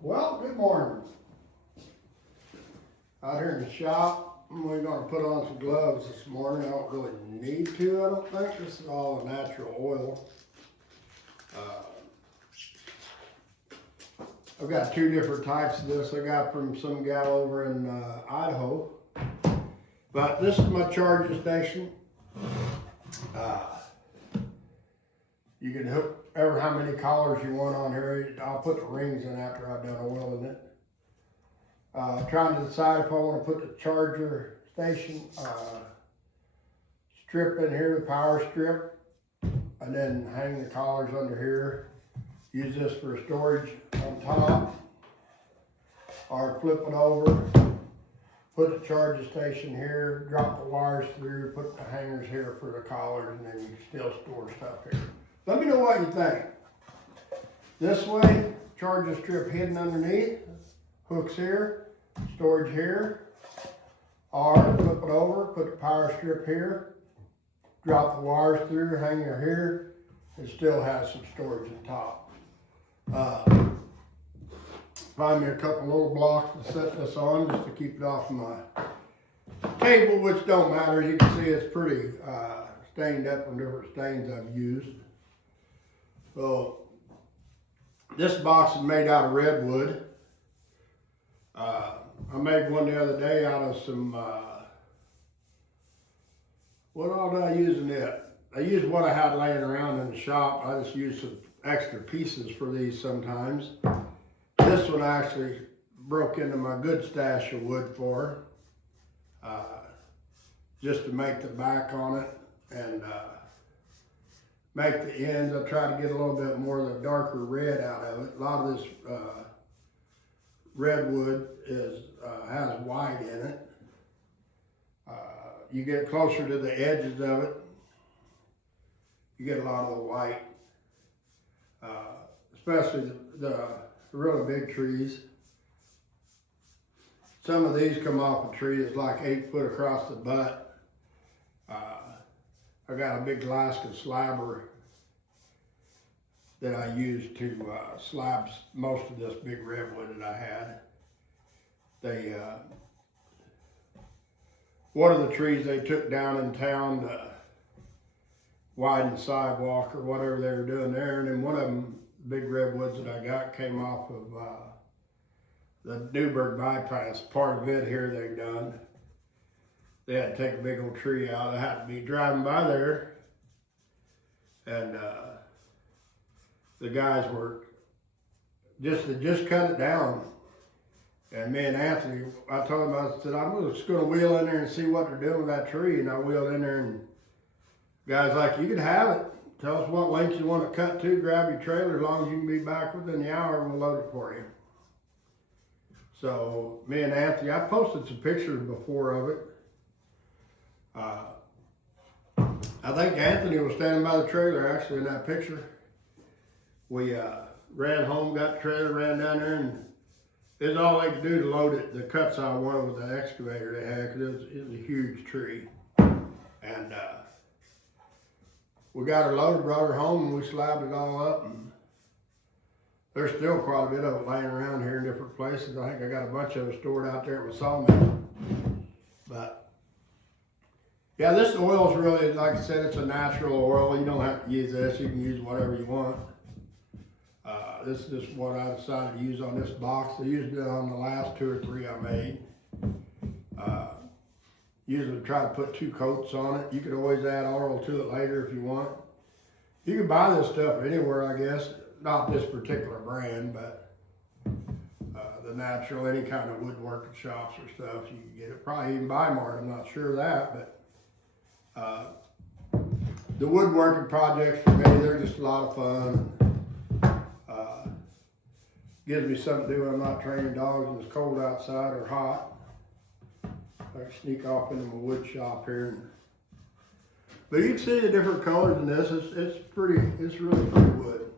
Well, good morning. Out here in the shop, we're gonna put on some gloves this morning. I don't really need to, I don't think. This is all a natural oil. I've got two different types of this I got from some gal over in Idaho. But this is my charging station. You can hook ever how many collars you want on here. I'll put the rings in after I've done oiling it. Trying to decide if I want to put the charger station strip in here, the power strip, and then hang the collars under here. Use this for storage on top, or flip it over, put the charging station here, drop the wires through, put the hangers here for the collars, and then you can still store stuff here. Let me know what you think. This way, charging strip hidden underneath, hooks here, storage here, or flip it over, put the power strip here, drop the wires through, hanger here, and still has some storage on top. Find me a couple little blocks to set this on just to keep it off my table, which don't matter. You can see it's pretty stained up from different stains I've used. So this box is made out of redwood. I made one the other day out of some, what all did I use in it? I used what I had laying around in the shop. I just used some extra pieces for these sometimes. This one I actually broke into my good stash of wood for, just to make the back on it and make the ends. I try to get a little bit more of the darker red out of it. A lot of this redwood has white in it. You get closer to the edges of it, you get a lot of the white, especially the really big trees. Some of these come off a tree that's like 8 foot across the butt. I got a big Alaska slabber that I used to slab most of this big redwood that I had. They, one of the trees they took down in town to widen the sidewalk or whatever they were doing there, and then one of them, big redwoods that I got, came off of the Newburgh bypass. Part of it here they've done. They had to take a big old tree out. I had to be driving by there, and the guys were just cut it down. And me and Anthony, I told him, I said, I'm just gonna wheel in there and see what they're doing with that tree. And I wheeled in there, and the guy's like, you can have it. Tell us what length you want to cut to, grab your trailer, as long as you can be back within the hour, and we'll load it for you. So me and Anthony, I posted some pictures before of it. I think Anthony was standing by the trailer actually in that picture. We ran home, got the trailer, ran down there, and it's all they could do to load it, the cuts I wanted with the excavator they had, because it was a huge tree. And we got her loaded, brought her home, and we slabbed it all up. And there's still quite a bit of it laying around here in different places. I think I got a bunch of it stored out there at my sawmill. But yeah, this oil is really, like I said, it's a natural oil. You don't have to use this. You can use whatever you want. This is just what I decided to use on this box. I used it on the last 2 or 3 I made. Usually try to put 2 coats on it. You could always add oil to it later if you want. You can buy this stuff anywhere, I guess. Not this particular brand, but the natural, any kind of woodworking shops or stuff, you can get it. Probably even buy Mart, I'm not sure of that, but the woodworking projects for me, they're just a lot of fun. Gives me something to do when I'm not training dogs and it's cold outside or hot. I can sneak off into my wood shop here. But you can see the different colors in this. It's really pretty wood.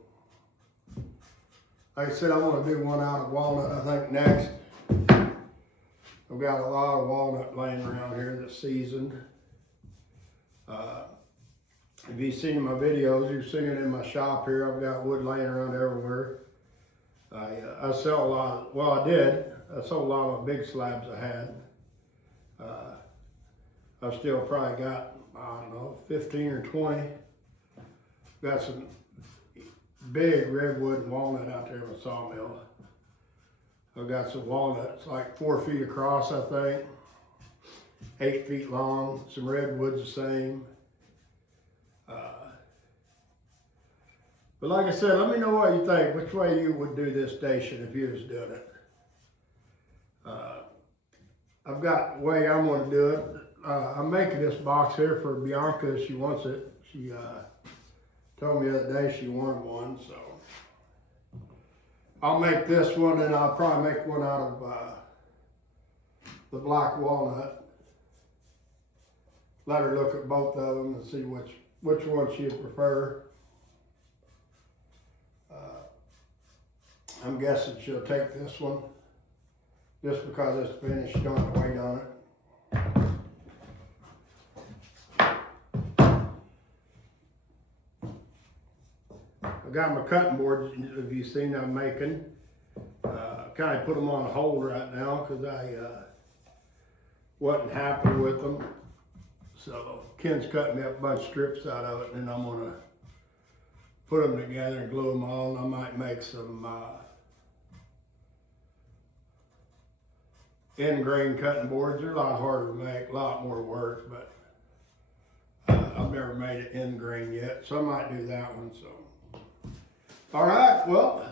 Like I said, I'm gonna do one out of walnut, I think, next. I've got a lot of walnut laying around here that's seasoned. If you've seen my videos, you've seen it in my shop here. I've got wood laying around everywhere. I sell a lot, well I did, I sold a lot of big slabs I had. I've still probably got, I don't know, 15 or 20. Got some big redwood and walnut out there in the sawmill. I've got some walnuts like 4 feet across, I think, 8 feet long, some redwoods the same. But like I said, let me know what you think, which way you would do this station if you was doing it. I've got the way I'm gonna do it. I'm making this box here for Bianca, she wants it. She told me the other day she wanted one, so. I'll make this one and I'll probably make one out of the black walnut. Let her look at both of them and see which one she'd prefer. I'm guessing she'll take this one just because it's finished. She don't have to wait on it. I got my cutting boards, have you seen I'm making? Kind of put them on hold right now because I wasn't happy with them. So Ken's cutting me up a bunch of strips out of it, and then I'm gonna put them together and glue them all. And I might make some end grain cutting boards. They're a lot harder to make, a lot more work, but I've never made it end grain yet, so I might do that one. So, all right, well,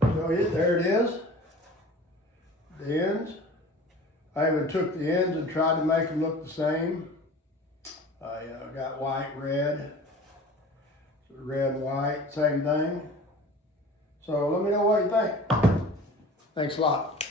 so there it is, the ends. I even took the ends and tried to make them look the same. I got white, red, white, same thing. So let me know what you think. Thanks a lot.